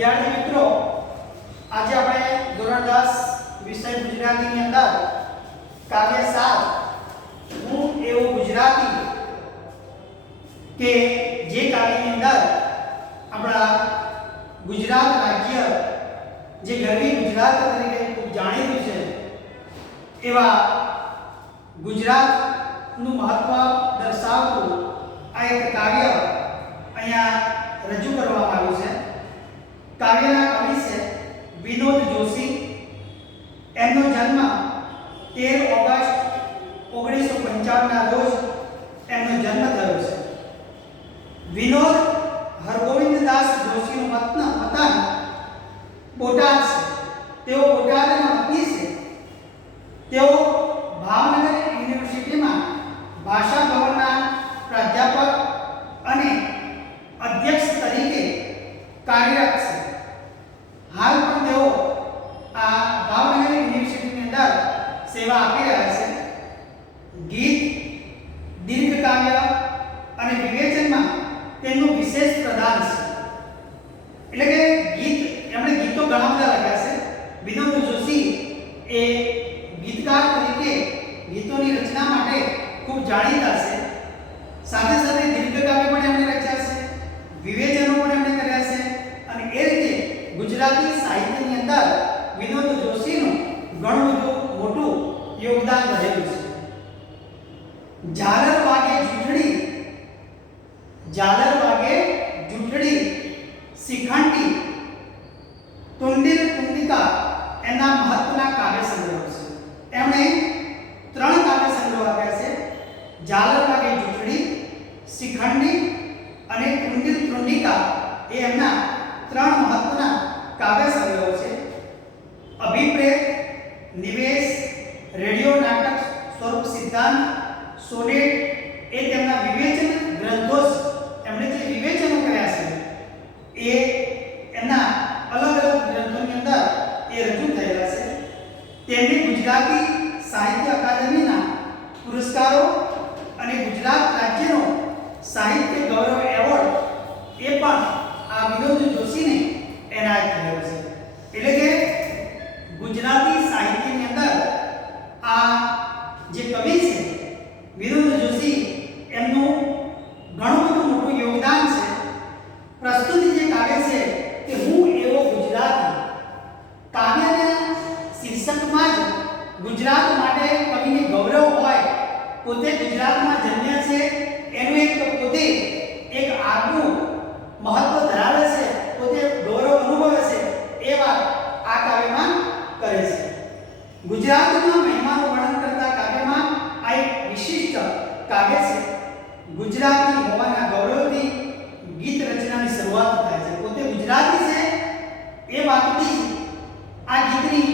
વિદ્યાર્થી મિત્રો, આજે આપણે ધોરણ 10 વિષય ગુજરાતીની અંદર કાવ્ય 7 હું એવું ગુજરાતી કે જે કાવ્યની અંદર આપણા ગુજરાત રાજ્ય જે ગરવી ગુજરાત તરીકે ખૂબ જાણીતું છે એવા ગુજરાતનું મહત્વ દર્શાવતું આ એક કાવ્ય અહીંયા રજૂ કરવામાં આવ્યું છે। કાવ્યના કવિ છે વિનોદ જોશી। એમનો જન્મ 13 ઓગસ્ટ 1955 ના રોજ એમનો જન્મ થયો છે। વિનોદ હરગોવિંદદાસ જોશીનું વતન બોટાદ છે। તેઓ બોટાદના વતની છે। તેઓ ભાવનગર યુનિવર્સિટીમાં ભાષા ભવનના પ્રાધ્યાપક અને અધ્યક્ષ તરીકે કાર્યરત છે। હાલ પણ તેઓ આ ભાવનગર યુનિવર્સિટીની અંદર સેવા આપી રહ્યા છે। ગીત, દીર્ઘકાવ્ય અને વિવેચનમાં તેમનું વિશેષ પ્રદાન છે। એટલે કે એમણે ગીતો ઘણા બધા લખ્યા છે। વિનોદ જોશી એ ગીતકાર તરીકે ગીતોની રચના માટે ખૂબ જાણીતા છે। સાથે સાથે દીર્ઘકાવ્ય પણ એમણે રચ્યા છે, વિવેચનો પણ એમણે કર્યા છે અને એ રીતે ગુજરાતી સાહિત્યની અંદર વિનોદ જોશીનું ઘણું બધું મોટું યોગદાન રહેલું છે। ઝાલર વાગે જૂઠડી શિખંડી તુંડીલ તુંડિકા એના મહત્વના કાવ્ય સંગ્રહ છે। એમણે 3 કાવ્ય સંગ્રહ આપ્યા છે। ઝાલર વાગે જૂઠડી, શિખંડી અને તુંડીલ તુંડિકા એ એમના 3 મહત્વના કાવ્ય સંગ્રહો છે। અભિપ્રેત, નિવેશ, રેડિયો નાટક સ્વરૂપ સિદ્ધાંત, સોનેટ એ તેમના વિવેચન ગ્રંથો છે। એમણે જે વિવેચનો કર્યા છે એ એમના અલગ અલગ ગ્રંથોની અંદર એ રજૂ થયેલા છે। તેમને ગુજરાતી સાહિત્ય અકાદમીના પુરસ્કારો અને ગુજરાત રાજ્યનો સાહિત્ય ગૌરવ એવોર્ડ એ પણ આ વિનોદ જોશીને એનાયત થયો છે। એટલે કે ગુજરાતી સાહિત્યની અંદર આ જે કવિ છે વિનોદ જોશી એમનું ઘણું બધું મોટું યોગદાન છે। પ્રસ્તુતિ જે કાવ્ય છે કે હું એવો ગુજરાતી, કાવ્યના શીર્ષકમાં જ ગુજરાત માટે કવિને ગૌરવ હોય, પોતે ગુજરાતમાં જન્મ્યા છે એનું પોતે એક આગવું મહત્વ ધરાવે છે, પોતે ગૌરવ અનુભવે છે એ વાત આ કાવ્યમાં કરે છે। ગુજરાતના મહિમાનું વર્ણન કરતા કાવ્યમાં આ એક વિશિષ્ટ કાવ્ય છે। ગુજરાતી હોવાના ગૌરવથી ગીત રચનાની શરૂઆત થાય છે। પોતે ગુજરાતી છે એ વાતથી આ ગીતની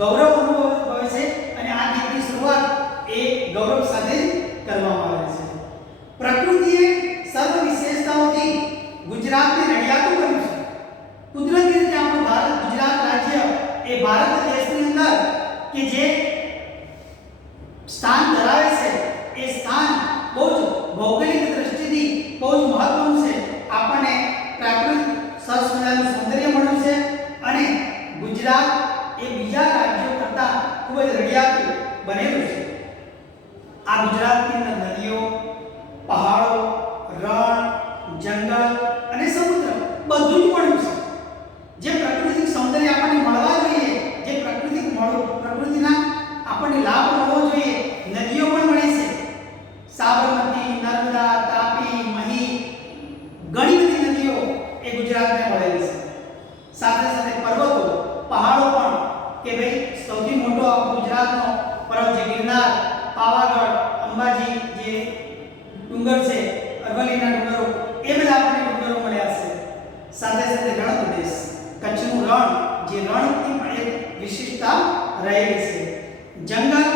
ગૌરવ અનુભવે છે અને આ ગીતની શરૂઆત એ ગૌરવ સાથે કરવામાં આવે છે। પ્રકૃતિએ સર્વ વિશેષતાઓથી ગુજરાતને રડિયાતું કર્યું છે। કુદરતી રીતે આપણું ગુજરાત રાજ્ય એ ભારત દેશની અંદર કે જે સ્થાન ધરાવે છે એ સ્થાન બહુ જ ભૌગોલિક દ્રષ્ટિથી બહુ જ મહત્વનું છે। આપણને પ્રાકૃતિક સરસ મજાનું સૌંદર્ય મળ્યું છે અને ગુજરાત એ બીજા રાજ્યો કરતાં ખૂબ જ રડિયાતું બનેલું છે। આ ગુજરાતની અંદર નદીઓ, પહાડો, રણ, જંગલ અને સમુદ્ર બધું જ મળ્યું છે। જે પ્રાકૃતિક સૌંદર્ય આપણને મળવા જોઈએ, જે પ્રકૃતિના આપણને લાભ મળવો જોઈએ, નદીઓ પણ મળી છે। સાબરમતી, નર્મદા, તાપી, મહી ઘણી બધી નદીઓ એ ગુજરાતને મળેલી છે। સાથે સાથે પર્વતો, પહાડો પણ કે ભાઈ સૌથી મોટો ગુજરાતનો પર્વત જે ગિરનાર, પાવાગઢ, અંબાજી જે ડુંગર છે, અરવલ્લીના ડુંગરો એ બધા આપણને ડુંગરો મળ્યા છે। સાથે સાથે રણ પ્રદેશ, કચ્છનું રણ જે રણની પણ એક વિશિષ્ટતા રહેલી છે। જંગલ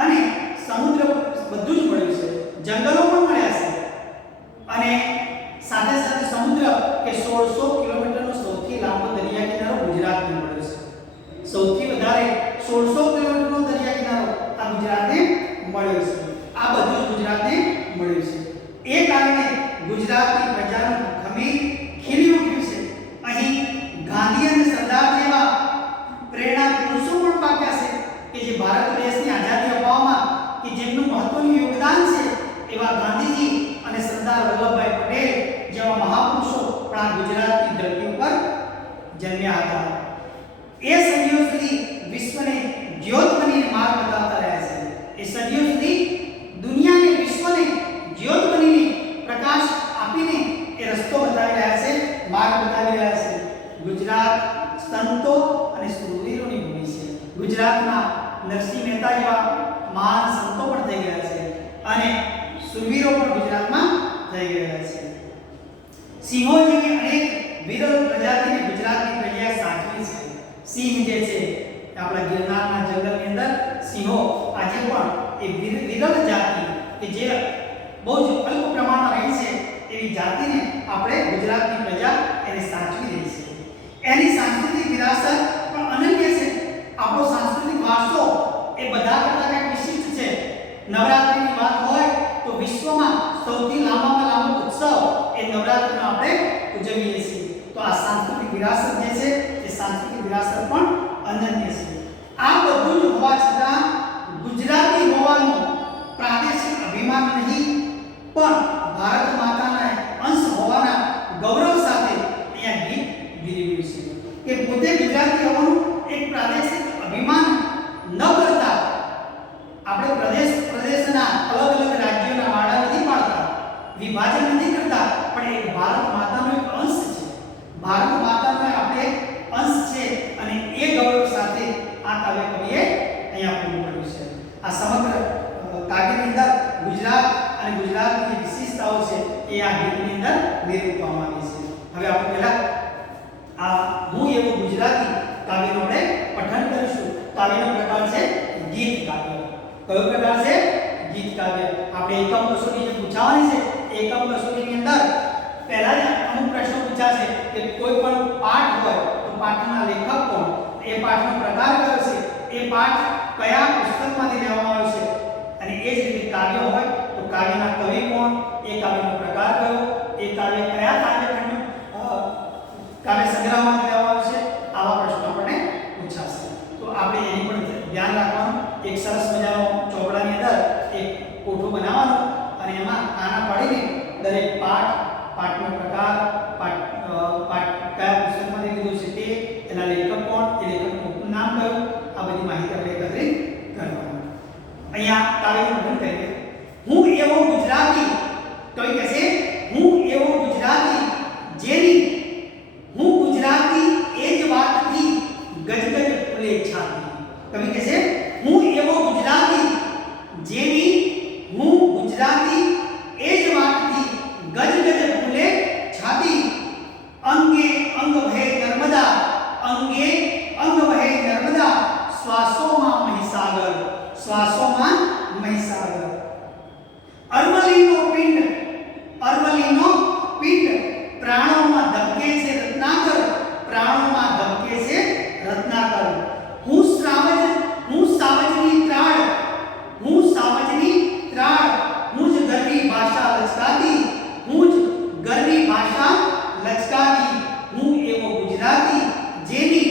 અને સમુદ્ર બધું જ મળ્યું છે। જંગલો પણ મળ્યા છે અને સાથે સાથે સમુદ્ર કે 1600 કિલોમીટરનો સૌથી લાંબો દરિયા કિનારો ગુજરાતને મળ્યો છે। સૌથી વધારે 1600 કિલોમીટરનો દરિયા કિનારો આ ગુજરાતને મળ્યો છે। આ બધું જ ગુજરાતને મળ્યું છે। એ કારણે ગુજરાતની પ્રજાનું ખમીર ખીલી ઉઠ્યું છે। અહીં જન્મ્યા હતા. એ સદીઓ સુધી વિશ્વને જ્યોત બનીને માર્ગ બતાવતા રહ્યા છે. એ સદીઓ સુધી દુનિયાને વિશ્વને જ્યોત બનીને પ્રકાશ આપીને એ રસ્તો બતાવી રહ્યા છે, માર્ગ બતાવી રહ્યા છે. ગુજરાત સંતો અને શૂરવીરોની ભૂમિ છે. ગુજરાતમાં નરસિંહ મહેતા જેવા મહાન સંતો પણ થઈ ગયા છે અને શૂરવીરો પણ ગુજરાતમાં થઈ ગયા છે. સિંહો જેવી અનેક વિરલ પ્રજાતિને ગુજરાતની પ્રજાએ સાચવી છે. સિંહ જે છે આપણા ગિરનારના જંગલની અંદર સિંહો આજે પણ એ વિરલ જાતિ કે જે બહુ જ અલ્પ પ્રમાણમાં રહી છે એવી જાતિને આપણે ગુજરાતની પ્રજા એને સાચવી રહી છે. એની સાંસ્કૃતિક વિરાસત પણ અનન્ય છે. આપણો સાંસ્કૃતિક વારસો એ બધા કરતા કંઈક વિશિષ્ટ છે. નવરાત્રિની વાત હોય તો વિશ્વમાં સૌથી લાંબામાં લાંબો ઉત્સવ એ નવરાત્રિનો આપણે ઉજવીએ છીએ. તો આ સાંસ્કૃતિક વિરાસત જે છે એ સાંસ્કૃતિક વિરાસત પણ અનન્ય છે. આ બધું જ હોવા છતાં ગુજરાતી હોવાનો પ્રાદેશિક અભિમાન નહીં પણ ભારત માતાના અંશ હોવાના ગૌરવ સાથે અહીંયા ગીત ગીર્યું છે કે પોતે ગુજરાતી હોવાનું એક પ્રાદેશિક અભિમાન ન કરતા આપણે પ્રદેશના અલગ અલગ રાજ્યોના વાડા નથી પાડતા, વિભાજન નથી કરતા, પણ એક ભારત માતાનો એક અંશ છે. ભારત માતાનો આપણે એક અંશ છે અને એ ગૌરવ સાથે આ કાવ્ય કવિએ અહીંયા પૂરું કર્યું છે. આ સમગ્ર કાવ્યની અંદર ગુજરાત અને ગુજરાતની જે વિશેષતાઓ છે એ આ ગીતની અંદર નિરૂપવામાં આવી છે. હવે આપણે પહેલા આ હું એવું ગુજરાતી કાવ્યનો આપણે પઠન કરીશું. કાવ્યનો પ્રકાર છે ગીત કાવ્ય. કયો પ્રકાર છે? ગીત કાવ્ય. આપણે એકમ કસોટી જે પૂછવાની છે એકમ કસોટીની અંદર પહેલા જ અમુક પ્રશ્નો પૂછાશે કે કોઈ પણ પાઠ હોય તો પાઠના લેખક કોણ, એ પાઠનો પ્રકાર કયો છે, એ પાઠ કયા પુસ્તકમાંથી લેવામાં આવ્યો છે, અને એ જ રીતે કાવ્ય હોય તો કાવ્યના કવિ કોણ, એ કાવ્યનો પ્રકાર કયો, એ કાવ્ય કયા કાવ્યખંડ કાવ્ય સંગ્રહમાંથી લેવામાં આવ્યો છે, આવા પ્રશ્નો આપણને પૂછાશે. તો આપણે એની પણ ધ્યાન રાખવાનું. એક સરસ મજાનો ચોપડાની અંદર એક કોઠો બનાવવાનો અને એમાં આના પાડીને દરેક પાઠનો પ્રકાર, પાઠ કયા પુસ્તકમાંથી લીધો છે તે, એના લેખક કોણ, એ લેખકનું નામ કયું, આ બધી માહિતી આપણે એકત્રિત કરવાની. અહીંયા કાવ્યનું વર્ણન કરીએ. હું એવો ગુજરાતી, કવિ કહે છે હું એવો ગુજરાતી જેની હું ગુજરાતી એ જ વાતથી ગજગજ ફૂલે છાતી. કવિ કહે છે હું એવો ગુજરાતી જેની હું ગુજરાતી એ જ વાતથી ગજગજ ફૂલે છાતી. અંગે અંગ વહે નર્મદા, અંગે અંગ વહે નર્મદા, શ્વાસોમાં મહીસાગર, શ્વાસોમાં મહીસાગર. અરવલ્લીનો પિંડ પ્રાણોમાં ધબકે છે રત્નાકર, પ્રાણોમાં ધબકે છે રત્નાકર. હું સાવજની ત્રાળ, હું જ ગરવી ભાષા લચકાતી, હું જ ગરવી ભાષા લચકાતી. હું એવો ગુજરાતી જેની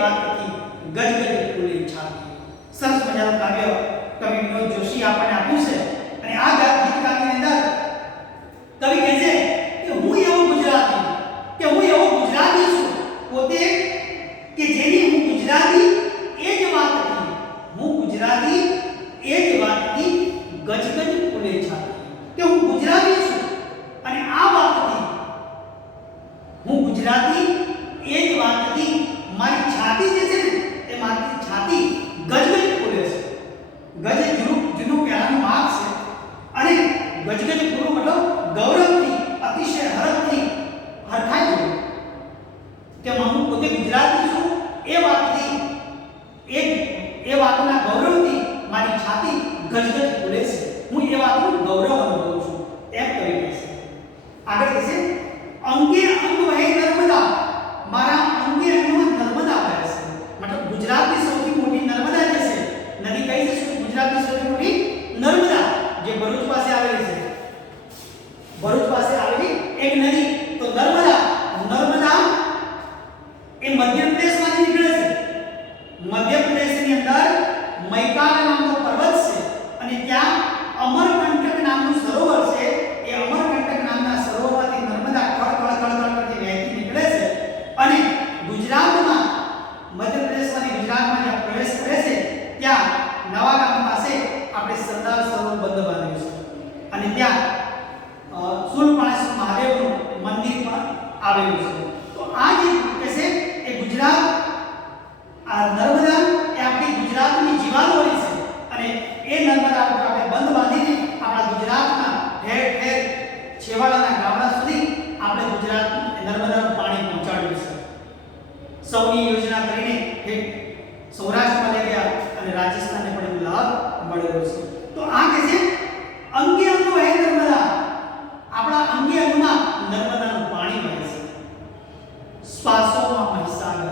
વાતથી ગજ ગજ ફૂલે છાતી. સરસ મજાનું કાવ્ય કવિ વિનોદ જોશી આપણને આપ્યું છે. અને આ ગીત કાવ્યની અંદર કવિ કહે છે કે હું એવો ગુજરાતી છું પોતે કે જેની હું ગુજરાતી એ જ વાતથી ગજ ગજ ફૂલે છાતી. કે હું ગુજરાતી છું અને આ વાતથી હું ગુજરાતી એ જ વાતથી મારી છાતી જે છે ને એ મારી છાતી ગજગજ ફૂલે છે. ગજ જૂનું પહેલાનું માર્ગ છે અને ગજગજ ફૂલવું મતલબ ગૌરવથી, અતિશય હર્ષથી હરખાઈ જવું. કે હું પોતે ગુજરાતી છું એ વાતથી એ વાતના ગૌરવથી મારી છાતી ગજગજ ફૂલે છે. હું એ વાતનું ગૌરવ અનુભવું છું એમ કહી કહે છે. આગળ કહે છે અંગે અંગ વહે નર્મદા. મારા અંગે અંગમાં નર્મદા વહે છે. મતલબ ગુજરાતની સૌથી મોટી નર્મદા જે છે નદી કઈ છે? ગુજરાતની સૌથી મોટી નર્મદા જે ભરૂચ પાસે આવેલી છે. ભરૂચ પાસે આવેલી એક નદી તો નર્મદા એ મધ્યપ્રદેશમાંથી નીકળે છે. મધ્યપ્રદેશની અંદર મૈકાલ નામનો પર્વત છે અને ત્યાં અમરકંટક નામનું સરોવર છે. એ અમરકંટક નામના સરોવરમાંથી નર્મદા ખળખળ કરતી વહેતી નીકળે છે અને ગુજરાતમાં મધ્યપ્રદેશમાંથી ગુજરાતમાં જ્યાં પ્રવેશ કરે છે ત્યાં નવા ગામ પાસે આપણે સરદાર સરોવર બંધ બાંધ્યું છે અને ત્યાં શૂલપાણેશ્વર મહાદેવનું મંદિર પણ આવેલું છે. તો આ જે કે છે એ ગુજરાત આ નર્મદા એ આપણી ગુજરાતની જીવાદોરી છે અને એ નર્મદા ઉપર આપણે બંધ બાંધીને આપણા ગુજરાતના ઠેર ઠેર છેવાડાના ગામડા સુધી આપણે ગુજરાત નર્મદાનું પાણી પહોંચાડ્યું છે. સૌની યોજના કરીને સૌરાષ્ટ્રમાં લઈ ગયા અને રાજસ્થાનને પણ લાભ મળેલો છે. તો આ કે છે અંગે અંગ વહે નર્મદા. આપણા અંગે અંગમાં નર્મદાનું પાણી વહે છે. શ્વાસોમાં મહીસાગર.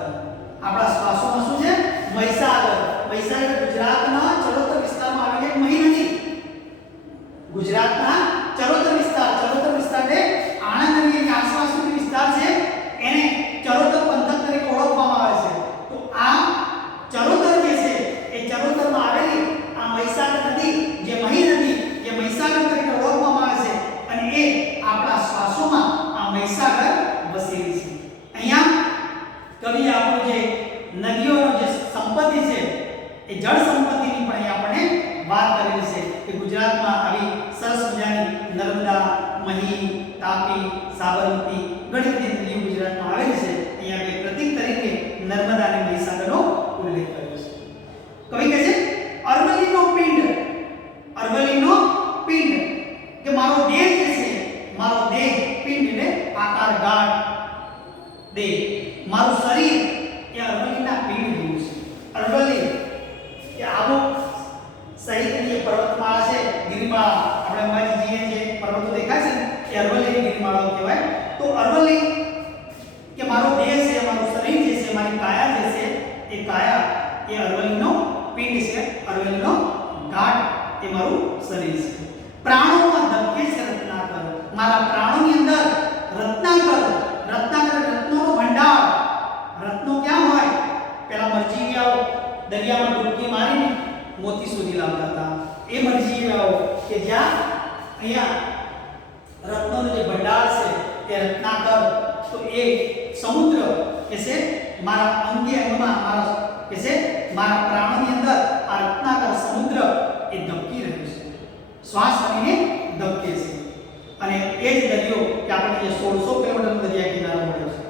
આપણા શ્વાસોમાં શું છે? મહીસાગર. મહીસાગર ગુજરાતના ચરોતર વિસ્તારમાં આવેલી મહી નદી. ગુજરાતના ચરોતર વિસ્તાર એટલે આણંદ અને એની આસપાસનો વિસ્તાર છે એને ચરોતર પંથક તરીકે ઓળખવામાં આવે છે. તો આ ચરોતર જે છે એ ચરોતરમાં આવેલી આ મહીસાગર નદી જે મહી નદી જે મહીસાગર તરીકે ઓળખવામાં આવે છે અને એ આપણા શ્વાસોમાં આ મહીસાગર વસેલી છે. અહીંયા કવિ આપણું જે નદીઓનો જે સંપત્તિ છે એ જળ સંપત્તિની પણ અહીંયા આપણને વાત કરેલી છે કે ગુજરાતમાં આવી સરસ મજાની નર્મદા, મહી, તાપી, સાબરમતી ઘણી બધી નદીઓ ગુજરાતમાં આવેલી છે. અહીંયા બે પ્રતીક તરીકે નર્મદા અને મહીસાગરનો ઉલ્લેખ કર્યો છે. કવિ કહે છે અરવલ્લીનો પિંડ કે મારો દેહ જે છે મારો દેહ પિંડ એટલે આકાર ગાઢ દેહ મારું શરીર એ અરવલ્લીના પિંડ જેવું છે. અરવલ્લી એ આબુ સહિતની જે પર્વતમાળા છે ગિરિમાળા આપણે અંબાજી જે પર્વતો દેખાય છે ને એ અરવલ્લીની ગિરિમાળાઓ કહેવાય. તો અરવલ્લી કે મારો દેહ છે મારું શરીર જે છે મારી કાયા જે છે એ કાયા એ અરવલ્લીનો પિંડ છે. અરવલ્લીનો ઘાટ એ મારું શરીર છે. પ્રાણોમાં ધબકે છે રત્નાકર. મારા પ્રાણોની અંદર રત્નાકર રત્નોનો ભંડાર. રત્નો ક્યાં હોય? પેલા મરજીયાઓ દરિયામાં ડૂબકી મારીને મોતી શોધી લાવતા હતા. એ મરજીયાઓ કે જ્યાં અહીંયા રત્નોનો જે ભંડાર છે તે રત્નાકર. તો એ સમુદ્ર કે છે મારા અંગે અંગમાં મારા કે છે મારા પ્રાણોની અંદર આ રત્નાકર સમુદ્ર એ ધબકી રહ્યું છે. શ્વાસ લઈને ધબકે છે. અને એ જ દરિયો કે આપણને જે 1600 કિલોમીટરનો દરિયા કિનારો મળ્યો છે.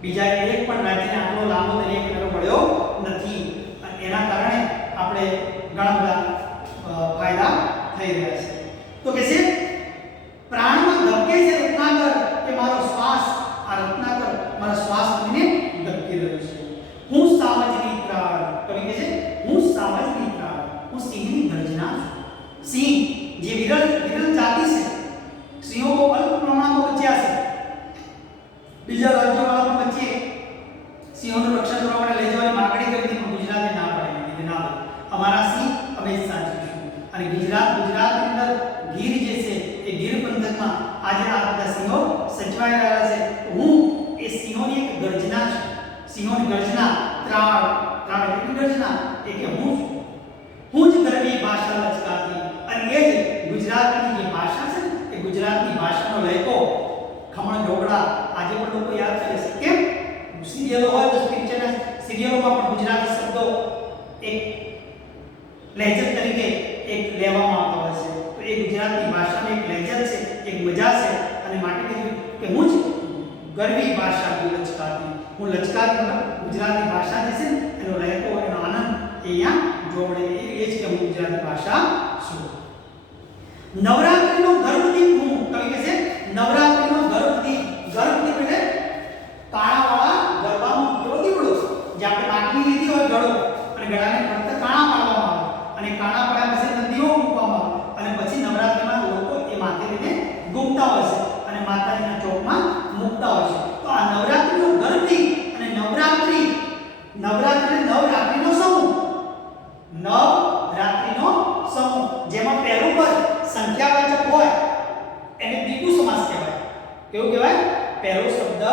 બીજા એક પણ રાજ્યને આટલો લાંબો દરિયા કિનારો મળ્યો નથી. અને એના કારણે આપણે ઘણા બધા ફાયદા થઈ રહ્યા છે. તો કે છે પ્રાણમાં ધબકે છે રત્નાકર કે મારો શ્વાસ આ રત્નાકર મારા શ્વાસ લઈને ધબકી રહ્યો છે. હું સાવજની પ્રાણ. કવિ કહે છે હું સાવજની પ્રાણ. હું સિંહની ગર્જના છું. સિંહ જે વિરલ જાતિ છે. સિંહો બહુ અલ્પ પ્રમાણમાં બચ્યા છે. બીજા રાજ્યોવાળા પણ વચ્ચે સિંહોનું રક્ષણ કરવા માટે લઈ જવાની માંગણી કરી હતી પણ ગુજરાતે ના પાડી. ના અમારા સિંહ અમે સાચવીશું. અને ગુજરાતની અંદર ગીર જે છે એ ગીર પંથકમાં આજે આ બધા સિંહો સચવાઈ રહ્યા છે. હું એ સિંહોની એક ગર્જના છું. સિંહોની ગર્જના ત્રાળ ત્રાળ એટલે રચના એ કે હું જ ગરવી ભાષા લચકાતી અને એ જ ગુજરાતની જે ભાષા છે ને એ ગુજરાતની ભાષાનો લહેકો ખમણ ઢોકળા આજે પણ લોકો યાદ કરે છે કેમ સિરિયલો હોય તો પિક્ચરના સિરિયલોમાં પણ ગુજરાતી શબ્દો એક લહેજત તરીકે એક લેવામાં આવતા હોય છે તો એ ગુજરાતની ભાષાની એક લહેજત છે એક મજા છે અને માટે કીધું કે હું જ ગરવી ભાષા લચકાતી હું લચકાતી મતલબ ગુજરાતી ભાષા જે છે એનો લહેકો એનો આનંદ એ અહીંયા જોડે એ જ કે હું ગુજરાતી ભાષા છું નવરાત્રીનો ગર્ભદીપ હું કવિ કહે છે નવરાત્રીનો ગર્ભદીપ એટલે કાણાવાળા ગરબાનો કેવો દીવડો જે આપણે માટલી લીધી હોય ગળો અને ગળાને ફક્ત કાણા પાડવામાં આવે અને કાણા પાડ્યા પછી નદીઓ મૂકવામાં આવે અને પછી નવરાત્રીમાં લોકો એ માથે લઈને ઘૂમતા હોય છે અને માતાજીના ચોકમાં મૂકતા હોય છે તો આ નવરાત્રીનો ગર્ભદીપ અને નવરાત્રીનો સમૂહ નવરાત્રીનો સમૂહ જેમાં પહેલું પદ સંખ્યાવાચક હોય એને દ્વિગુ સમાસ કહેવાય કેવું કહેવાય પહેલો શબ્દ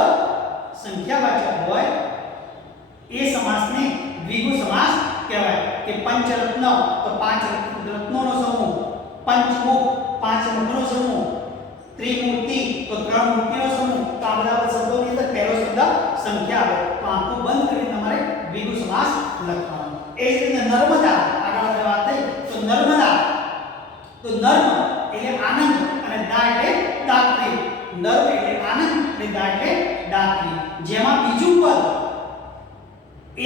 સંખ્યાવાચક હોય એ સમાસને દ્વિગુ સમાસ કહેવાય કે પંચરત્ન તો પાંચ રત્નોનો સમૂહ પંચમુખ પાંચ મુખનો સમૂહ ત્રિમૂર્તિ તો ત્રણ મૂર્તિનો સમૂહ તો આ બધા શબ્દોની અંદર પહેલો શબ્દ સંખ્યા આવે તો આંખો બંધ કરીને તમારે દ્વિગુ સમાસ લખવાનો એ જ રીતે નર્મદા આગળ વાત થઈ તો નર્મદા તો નર્મ એટલે આનંદ અને દા એટલે દાત્રી નર્મ એટલે આનંદ અને દા એટલે દાત્રી જેમાં બીજું પદ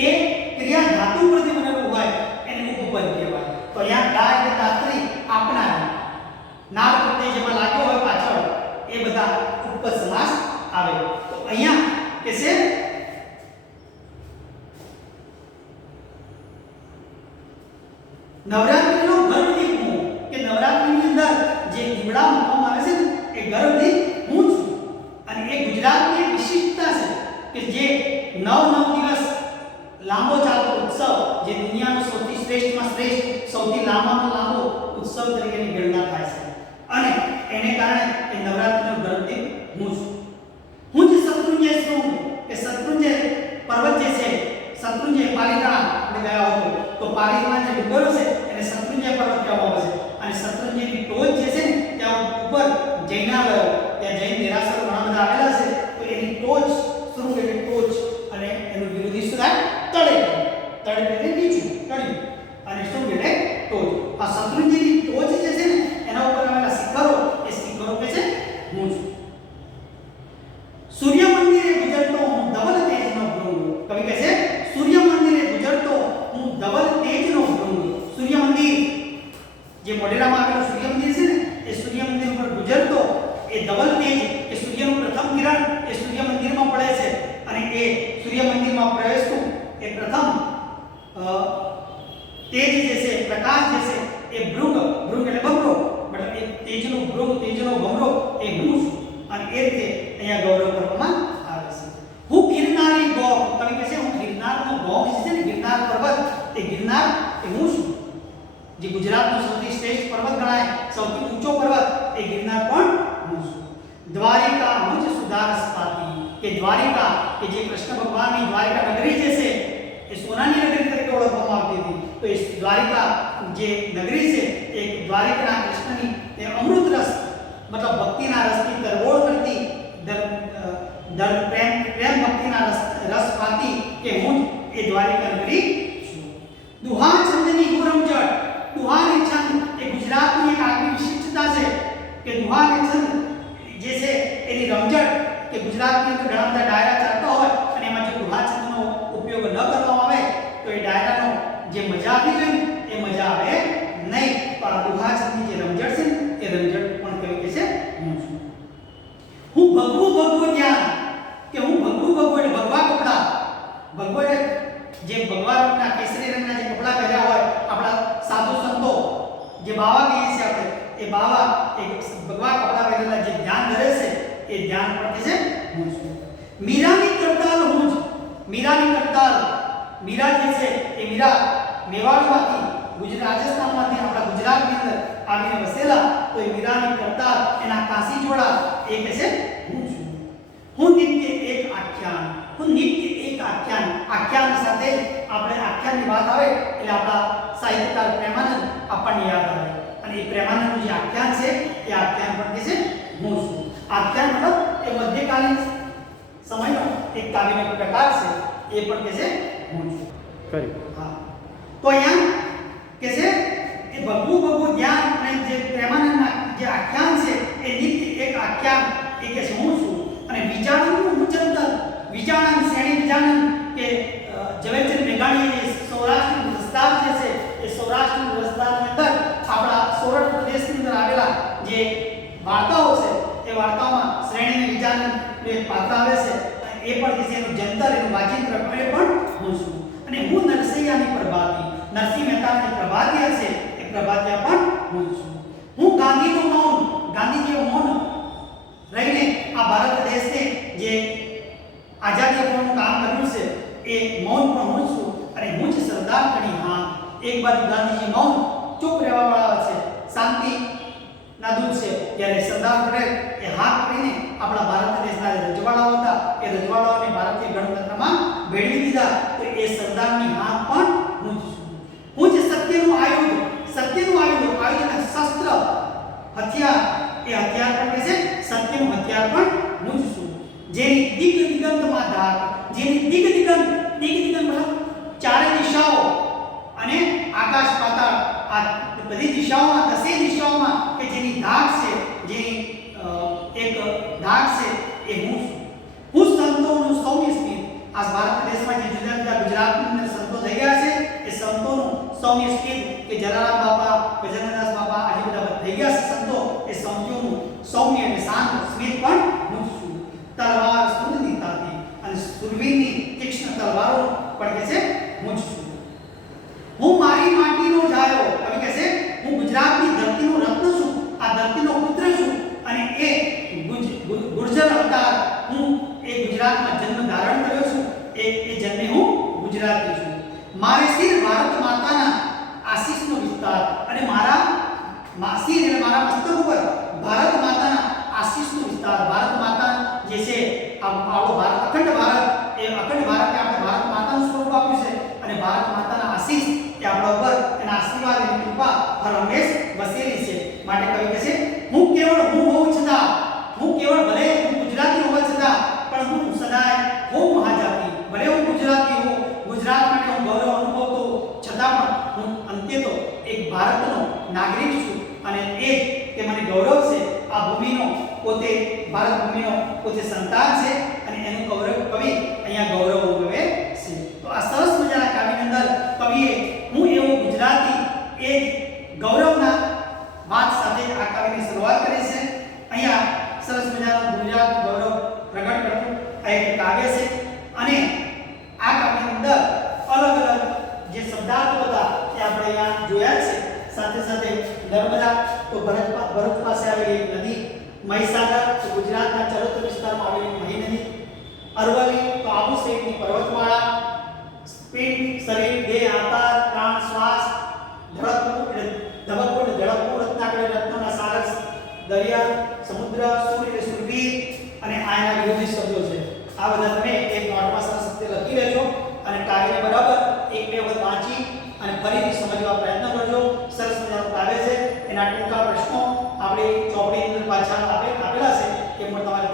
એ ક્રિયા ધાતુ પરથી બનેલું હોય એને ઉપપદ કહેવાય તો અહીંયા દા એટલે દાત્રી આપનાર નાર પ્રત્યય જેમાં લાગ્યો હોય પાછળ એ બધા ઉપપદ સમાસ આવે તો અહીંયા કે છે નવરાત્રીનો ગર્ભદીપ હું કે નવરાત્રીની અંદર જે દીવડા મૂકવામાં આવે છે એ ગર્ભદીપ હું છું અને એ ગુજરાતની એક વિશિષ્ટતા છે કે જે 9 દિવસ લાંબો ચાલતો ઉત્સવ જે દુનિયાનો સૌથી શ્રેષ્ઠમાં શ્રેષ્ઠ સૌથી લાંબામાં લાંબો ઉત્સવ તરીકેની ગણના થાય છે અને એને કારણે એ નવરાત્રીનો ગર્ભદીપ હું છું હું જ શત્રુંજય છું કે શત્રુંજય પર્વત જે છે શત્રુંજય પાલીતાણા આપણે ગયા હતો તો પાલીતાણા જે ડુંગરો છે એને શત્રુંજય પર્વત કહેવામાં આવે છે અને શત્રુંજયની ટોચ જે છે ને ત્યાં ઉપર જૈનાલયો ત્યાં જૈન દેરાસરો ઘણા બધા આવેલા છે તો એની ટોચ શૃંગ એટલે ટોચ અને એનું વિરોધી શું થાય તળેટી એટલે નીચું તળિયું અને શૃંગ એટલે ટોચ આ શત્રુંજયની ટોચ જે છે ને એના ઉપર આવેલા શિખરો એ શિખરો કે છે હું છું સૂર્ય મંદિરે ગુજરતો હું ધવલ તેજનો ભૃંગ કવિ કહે છે સૂર્ય મંદિરે ગુજરતો હું ધવલ તેજનો ભૃંગ સૂર્ય મંદિર જે મોઢેરામાં આવેલું સૂર્ય મંદિર છે ને એ સૂર્ય મંદિર ઉપર ગુજરતો એ ધવલ તેજ એ સૂર્યનું પ્રથમ કિરણ એ સૂર્ય મંદિરમાં પડે છે અને એ સૂર્ય મંદિરમાં પ્રવેશતું એ પ્રથમ તેજ જે છે પ્રકાશ જે છે એ ભૃંગ એટલે ભમરો મતલબ એ તેજનો ભૃંગ તેજનો ભમરો એ હું છું અને એ રીતે અહીંયા ગૌરવ કરવામાં આવે છે હું ગિરનારી ગોપ કવિ કહે છે હું ગિરનારનો ગોપ છે ને ગિરનાર પર્વત એ ગિરનાર એ હું છું જે ગુજરાતનો સૌથી શ્રેષ્ઠ પર્વત ગણાય સૌથી ઊંચો પર્વત એ ગિરનાર પણ હું છું દ્વારિકા મુજ સુદારસ પાતી કે દ્વારિકા કે જે કૃષ્ણ ભગવાનની દ્વારિકા નગરી જે છે એ સોનાની નગરી તરીકે ઓળખવામાં આવતી હતી તો એ દ્વારિકા જે નગરી છે એ દ્વારિકાના કૃષ્ણની એ અમૃત રસ મતલબ ભક્તિના રસની તરબોળ કરતી પ્રેમ ભક્તિના રસ પાતી કે હું એ દ્વારિકા નગરી છું દુહા છંદની ગુરમજટ દુહાની છંદ એ ગુજરાતની એક આગવી વિશિષ્ટતા છે કે દુહાની છંદ જે છે એની રમઝટ કે ગુજરાતની અંદર ઘણા બધા ડાયરા ચાલતા હોય અને એમાં જો દુહા છંદનો ઉપયોગ ન કરવામાં આવે તો એ ડાયરાનો જે મજા આવી જોઈએ એ મજા આવે નહીં તો આ દુહા છંદની જે રમઝટ છે એ રમઝટ પણ કહેવાય કે છે હું છું હું ભગવું જ્ઞાન કે હું ભગવું એટલે ભગવા કપડા ભગવો એટલે જે ભગવા રંગના કેસરી રંગના જે કપડા પહેર્યા હોય આપણા સાધુ સંતો જે બાવા કહીએ છીએ આપણે એ બાવા એક ભગવા કપડા પહેરેલા જે ધ્યાન ધરે છે એ ધ્યાન પણ કે છે હું છું મીરાની કરતાલ હું જ મીરાની કરતાલ મીરા જે છે એ મીરા મેવાડમાંથી રાજસ્થાનમાંથી આપણા ગુજરાતની અંદર આવીને વસેલા તો એ મીરાની કરતાલ એના કાસી જોડા એ કહે છે હું છું હું નિત્ય એક આખ્યાન તો નિત્ય એક આખ્યાન, આખ્યાન સાથે આપણે આખ્યાનની વાત આવે એટલે આપણા સાહિત્યકાર પ્રેમાનંદ આપણને યાદ આવે અને એ પ્રેમાનંદનું જે આખ્યાન છે એ આખ્યાન પણ કે છે હું છું. આખ્યાન મતલબ એ મધ્યકાલીન સમયનો એક કાવ્યનો પ્રકાર છે, એ પણ કે છે હું છું. કરી હા, તો અહીંયા કે છે એ ભગવું ભગવું ધ્યાન અને જે પ્રેમાનંદના જે આખ્યાન છે એ નિત્ય એક આખ્યાન એ કે છે હું છું. અને વિજાણનનું મુચંતર, વિજાણન શ્રેણી વિજાણન કે ઝવેરચંદ મેઘાણીએ જે સૌરાષ્ટ્રનો વિસ્તાર જે છે એ સૌરાષ્ટ્રના વિસ્તારની અંદર આપણા સોરઠ પ્રદેશની અંદર આવેલા જે વાર્તાઓ છે એ વાર્તાઓમાં શ્રેણી વિજાણન એક પાત્ર આવે છે એ પણ કે છે એનું જંતર, એનું વાચિત્ર એ પણ હું છું. અને હું નરસૈયાની પ્રભાતી, નરસિંહ મહેતાની પ્રભાતી હશે એ પ્રભાતિયા પણ હું છું. હું ગાંધીનું મૌન, ગાંધીજીએ મૌન રહીને આ ભારત દેશને જે આઝાદી અપાવવાનું કામ કર્યું છે એ મૌન પણ હું છું. અને હું જ સરદાર કણી હા, એક બાજુ ગાંધીજી મૌન ચૂપ રહેવાવાળા છે, શાંતિ ના દૂત છે, જ્યારે સરદાર પટેલ એ હાથ કરીને આપણા ભારત દેશના જે રજવાડાઓ હતા એ રજવાડાઓને ભારતીય ગણતંત્રમાં ભેળવી દીધા. તો એ સરદારની હાથ પણ હું જ છું. હું જ સત્યનું આયુધ, સત્યનું આયુધ, આયુધ અને શસ્ત્ર, હથિયાર, એ હથિયાર પણ કે છે સત્યનું હથિયાર પણ હું જ છું. જેની દિગંતમાં ધાક, જેની દિગંત મતલબ ચારે દિશાઓ અને આકાશ પાતાળ આ બધી દિશાઓમાં, દસે દિશાઓમાં કે જેની ધાક છે, જેની એક ધાક છે એ હું છું. હું સંતોનું સૌમ્ય સ્મિત, આ ભારત દેશમાં જે જુદા જુદા ગુજરાતના સંતો થઈ ગયા છે એ સંતોનું સૌમ્ય સ્મિત કે જલારામ બાપા, ગજાનનદાસ બાપા આજે બધા થઈ ગયા છે સંતો, એ સંતોનું સૌમ્ય અને શાંત સ્મિત પણ હું જ છું. તલવાર સુરની તાતી અને સુરવીરની તીક્ષ્ણ તલવારો પણ કે છે હું જ છું. હું મારી માટીનો જાયો, કવિ કહે છે હું ગુજરાતની ધરતીનો રત્ન છું, આ ધરતીનો પુત્ર છું અને એ ગુર્જર અવતાર, હું એ ગુજરાતમાં જન્મ ધારણ કર્યો છું, એ જન્મે હું ગુજરાતી છું. મારે સિર ભારત માતાના આશીષનો વિસ્તાર, અને મારા માસિર એટલે મારા મસ્તક ઉપર ભારત માતાના આશીષનો વિસ્તાર. ભારત માતા જે છે આપણો ભારત, અખંડ ભારત, એ અખંડ ભારતને આપણે ભારત માતાનું સ્વરૂપ આપ્યું છે અને ભારત માતાના આશીષ એ આપણા ઉપર, એના આશીર્વાદ અને કૃપા હર હંમેશ વસેલી છે. માટે કવિ કહે છે હું કેવળ હું હોઉં છતાં, હું કેવળ ભલે હું ગુજરાતી હોવા છતાં પણ હું સદાય હોઉં મહાજાતિ. ભલે હું ગુજરાતી હોઉં, ગુજરાત માટે હું ગૌરવ અનુભવતો છતાં પણ હું અંતે તો એક ભારતનો નાગરિક છું અને એ કે મને ગૌરવ છે આ ભૂમિનો, પોતે ભારત ભૂમિનો પોતે સંતાન છે અને એનું ગૌરવ કવિ અહીંયા ગૌરવ અનુભવે છે. તો આ સરસ મજાના કાવ્યની અંદર કવિએ હું એવો ગુજરાતી એ ગૌરવના વાત સાથે આ કાવ્યની શરૂઆત કરી છે. અહીંયા સરસ મજાનું ગુજરાત ગૌરવ પ્રગટ કરતું આ એક કાવ્ય છે અને આ કાવ્યની અંદર અલગ અલગ જે શબ્દાર્થો હતા તે આપણે અહીંયા જોયા છે. સાથે સાથે નર્મદા તો ભરૂચ પાસે આવેલી એક નદી, મહીસાગર તો ગુજરાતના ચરોતર વિસ્તારમાં આવેલી મહી નદી, અરવલ્લી તો આબુ સહિતની પર્વતમાળા, પિંડ, શરીર, દેહ, આકાર, પ્રાણ, શ્વાસ, ધબકપુર, રત્નાકર, રત્નોના સાગર, દરિયા, સમુદ્ર, સૂર્ય, સુરભી અને આના વિરોધી શબ્દો છે. આ બધા તમે એક નોટમાં સરસ રીતે લખી લેજો અને કાવ્યને બરાબર એક બે વખત વાંચી અને ફરીથી સમજવા પ્રયત્ન કરજો. સરસ મજાનું કાવ્ય છે, એના ટૂંકા પ્રશ્નો આપણી ચોપડીની અંદર પાછા આપેલા છે, એ પણ તમારે